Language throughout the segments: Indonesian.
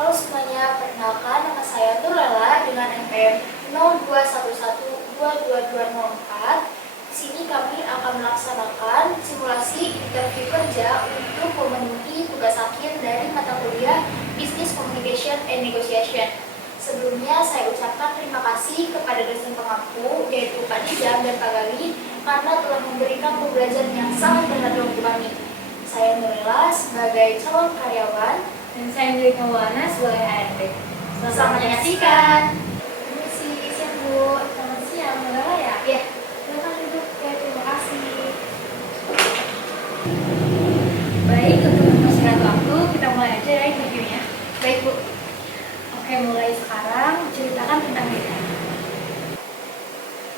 Halo semuanya, perkenalkan nama saya Nurlela dengan NPM 02112224. Di sini kami akan melaksanakan simulasi interview kerja untuk memenuhi tugas akhir dari mata kuliah Business Communication and Negotiation. Sebelumnya saya ucapkan terima kasih kepada dosen pengampu yaitu Pak Dijam dan Pak Gali karena telah memberikan pembelajaran yang sangat berharga untuk kami. Saya Nurlela sebagai calon karyawan Dan saya Angeli Maulana sebagai HRD. Selamat menyaksikan. Permisi, siang Bu. Selamat siang, Nurlela ya? Ya, Silakan duduk ya, terima kasih. Baik, untuk mempersingkat waktu, kita mulai aja ya interviewnya. baik Bu. Oke, mulai sekarang ceritakan tentang diri.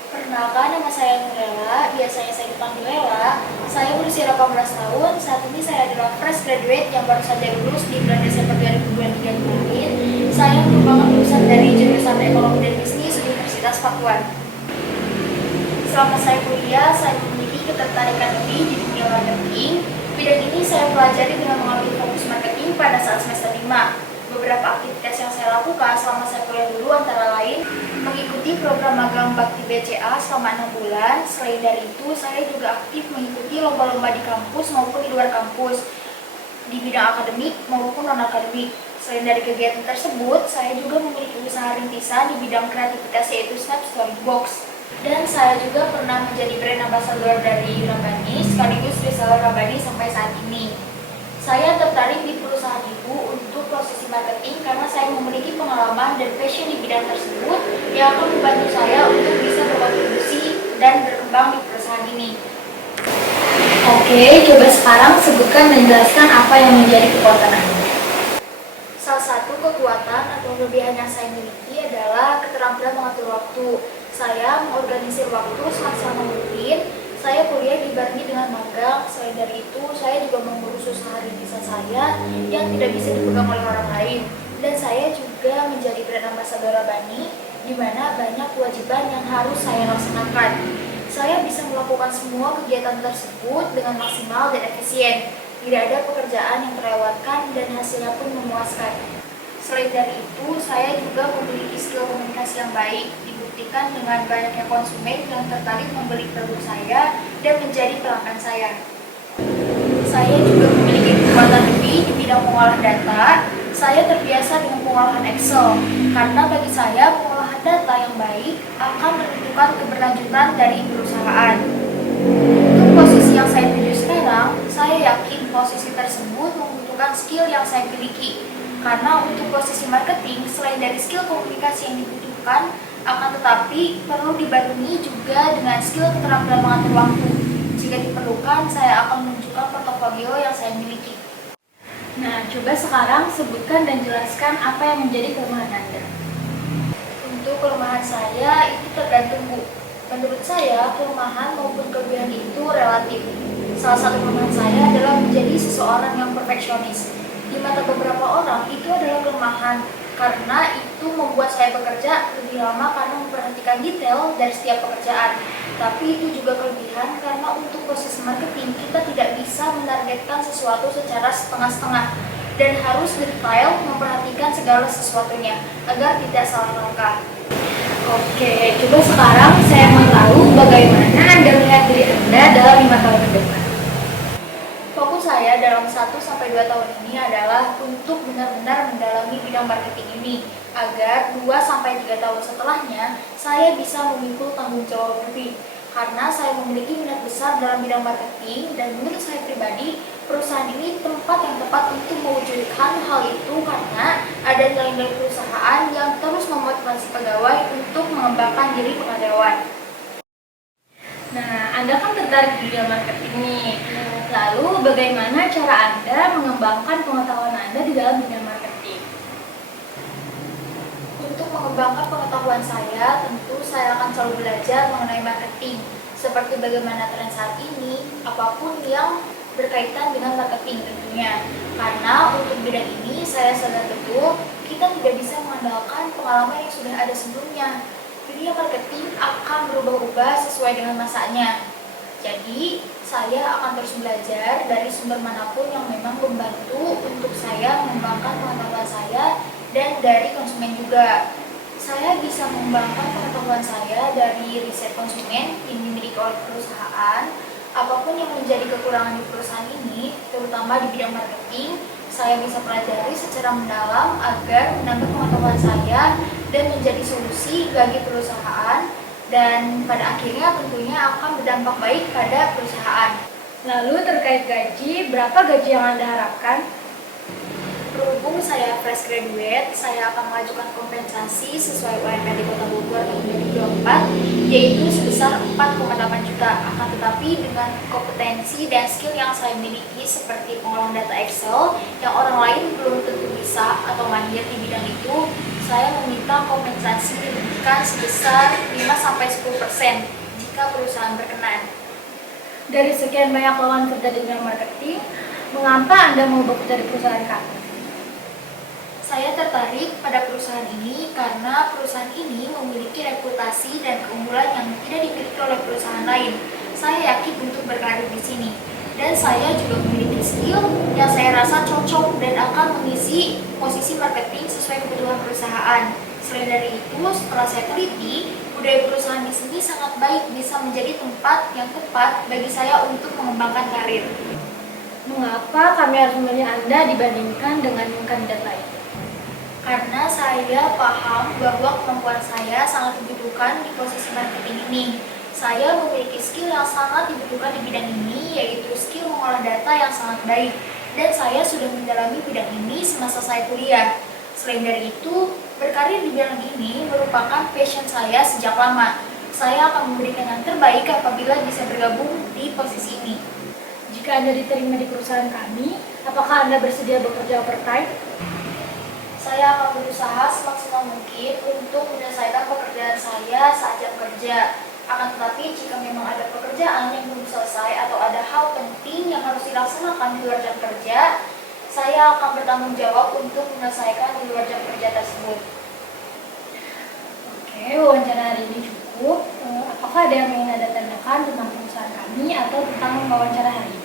Perkenalkan, nama saya Nurlela, biasanya saya dipanggil Lela. Saya berusia 18 tahun, saat ini saya adalah fresh graduate yang baru saja lulus di bulan Desember 2023 kemarin. Saya merupakan lulusan dari jurusan Ekonomi dan Bisnis Universitas Pakuan. Selama saya kuliah, saya memiliki ketertarikan lebih di dunia marketing. Bidang ini saya pelajari dengan mengambil fokus marketing pada saat semester 5. Beberapa aktivitas yang saya lakukan selama saya kuliah dulu antara lain mengikuti program magang Bakti BCA selama 6 bulan. Selain dari itu, saya juga aktif mengikuti lomba-lomba di kampus maupun di luar kampus, di bidang akademik maupun non-akademik. Selain dari kegiatan tersebut, saya juga memiliki usaha rintisan di bidang kreativitas yaitu Snap Storybox. Dan saya juga pernah menjadi brand ambassador dari Rabani sekaligus reseller Rabani sampai saat ini. Saya tertarik di perusahaan ibu untuk posisi marketing karena saya memiliki pengalaman dan passion di bidang tersebut yang akan membantu saya untuk bisa berkontribusi dan berkembang di perusahaan ini. Oke, coba sekarang sebutkan dan jelaskan apa yang menjadi kekuatan Anda. Salah satu kekuatan atau kelebihan yang saya miliki adalah keterampilan mengatur waktu. Saya mengorganisir waktu semaksimal mungkin. Saya kuliah dibarengi dengan magang. Selain dari itu, saya juga mengurus usaha rintisan saya yang tidak bisa dipegang oleh orang lain. Dan saya juga menjadi brand ambassador Rabani, di mana banyak kewajiban yang harus saya laksanakan. Saya bisa melakukan semua kegiatan tersebut dengan maksimal dan efisien. Tidak ada pekerjaan yang terlewatkan dan hasilnya pun memuaskan. Selain dari itu, saya juga memiliki skill komunikasi yang baik, dibuktikan dengan banyaknya konsumen yang tertarik membeli produk saya dan menjadi pelanggan saya. Saya juga memiliki kekuatan lebih di bidang pengolahan data. Saya terbiasa dengan pengolahan Excel, karena bagi saya pengolahan data yang baik akan menentukan keberlanjutan dari perusahaan. Untuk posisi yang saya tuju sekarang, saya yakin posisi tersebut membutuhkan skill yang saya miliki. Karena untuk posisi marketing, selain dari skill komunikasi yang dibutuhkan, akan tetapi perlu dibarengi juga dengan skill keterampilan mengatur waktu. Jika diperlukan, saya akan menunjukkan portofolio yang saya miliki. Nah, coba sekarang sebutkan dan jelaskan apa yang menjadi kelemahan Anda. Untuk kelemahan saya, itu tergantung Bu. Menurut saya, kelemahan maupun kelebihan itu relatif. Salah satu kelemahan saya adalah menjadi seseorang yang perfeksionis. Di mata beberapa orang, itu adalah kelemahan, karena itu membuat saya bekerja lebih lama karena memperhatikan detail dari setiap pekerjaan. Tapi itu juga kelebihan karena untuk posisi marketing, kita tidak bisa menargetkan sesuatu secara setengah-setengah dan harus detail memperhatikan segala sesuatunya agar tidak salah langkah. Oke, coba sekarang saya mau tahu bagaimana Anda melihat diri Anda dalam 5 tahun ke depan. Fokus saya dalam 1-2 tahun ini adalah untuk benar-benar mendalami bidang marketing ini agar 2-3 tahun setelahnya saya bisa memikul tanggung jawab lebih. Karena saya memiliki minat besar dalam bidang marketing dan menurut saya pribadi, perusahaan ini tempat yang tepat untuk mewujudkan hal itu karena ada nilai-nilai perusahaan yang terus memotivasi pegawai untuk mengembangkan diri karyawan. Nah, Anda kan tertarik di dunia marketing nih. Lalu, bagaimana cara Anda mengembangkan pengetahuan Anda di dalam dunia marketing? Untuk mengembangkan pengetahuan saya, tentu saya akan selalu belajar mengenai marketing, seperti bagaimana tren saat ini, apapun yang berkaitan dengan marketing tentunya. Karena untuk bidang ini, saya sadar betul, kita tidak bisa mengandalkan pengalaman yang sudah ada sebelumnya. Dunia marketing akan berubah-ubah sesuai dengan masanya. Jadi, saya akan terus belajar dari sumber manapun yang memang membantu untuk saya mengembangkan pengetahuan saya dari konsumen juga. Saya bisa mengembangkan pengetahuan saya dari riset konsumen yang dimiliki oleh perusahaan. Apapun yang menjadi kekurangan di perusahaan ini, terutama di bidang marketing, saya bisa pelajari secara mendalam agar menambah pengetahuan saya dan menjadi solusi bagi perusahaan, dan pada akhirnya tentunya akan berdampak baik pada perusahaan. Lalu terkait gaji, berapa gaji yang Anda harapkan? Berhubung saya fresh graduate, saya akan mengajukan kompensasi sesuai UMR di Kota Bogor tahun 2024, yaitu sebesar 4,8 juta. Akan tetapi dengan kompetensi dan skill yang saya miliki seperti pengolahan data Excel, yang orang lain belum tentu bisa atau mahir di bidang itu, saya meminta kompensasi diberikan sebesar 5-10% jika perusahaan berkenan. Dari sekian banyak lowongan kerja di bidang marketing, mengapa Anda mau bekerja di perusahaan kami? Saya tertarik pada perusahaan ini karena perusahaan ini memiliki reputasi dan keunggulan yang tidak dimiliki oleh perusahaan lain. Saya yakin untuk berkarir di sini. Dan saya juga memiliki skill yang saya rasa cocok dan akan mengisi posisi marketing sesuai kebutuhan perusahaan. Selain dari itu, setelah saya teliti, budaya perusahaan di sini sangat baik, bisa menjadi tempat yang tepat bagi saya untuk mengembangkan karir. Mengapa kami harus memilih Anda dibandingkan dengan kandidat lain? Karena saya paham bahwa kemampuan saya sangat dibutuhkan di posisi marketing ini. Saya memiliki skill yang sangat dibutuhkan di bidang ini, yaitu skill mengolah data yang sangat baik. Dan saya sudah mendalami bidang ini semasa saya kuliah. Selain dari itu, berkarir di bidang ini merupakan passion saya sejak lama. Saya akan memberikan yang terbaik apabila bisa bergabung di posisi ini. Jika Anda diterima di perusahaan kami, apakah Anda bersedia bekerja overtime? Saya akan berusaha semaksimal mungkin untuk menyelesaikan pekerjaan saya saat jam kerja. Akan tetapi, jika memang ada pekerjaan yang belum selesai atau ada hal penting yang harus dilaksanakan di luar jam kerja, saya akan bertanggung jawab untuk menyelesaikan di luar jam kerja tersebut. Oke, wawancara hari ini cukup. Apakah ada yang ingin Anda tanyakan tentang perusahaan kami atau tentang wawancara hari ini?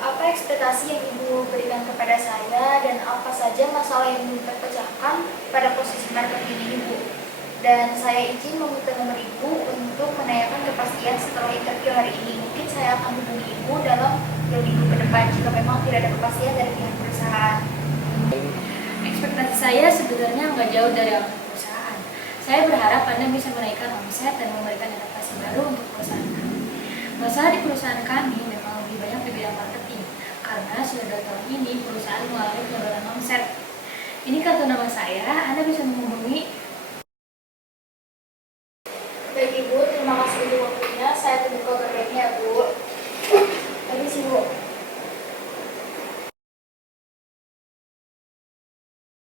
Apa ekspektasi yang Ibu berikan kepada saya dan apa saja masalah yang belum terpecahkan pada posisi marketing ini, Bu? Dan saya izin meminta nomor Ibu untuk menanyakan kepastian setelah interview hari ini. Mungkin saya akan hubungi Ibu dalam 2 minggu ke depan jika memang tidak ada kepastian dari pihak perusahaan. Ekspektasi saya sebenarnya nggak jauh dari perusahaan. Saya berharap Anda bisa menaikkan omset dan memberikan adaptasi baru untuk perusahaan kami. Masalah di perusahaan kami memang lebih banyak di bidang marketing, karena sudah 2 tahun ini perusahaan mengalami penurunan omset. Ini kartu nama saya, Anda bisa menghubungi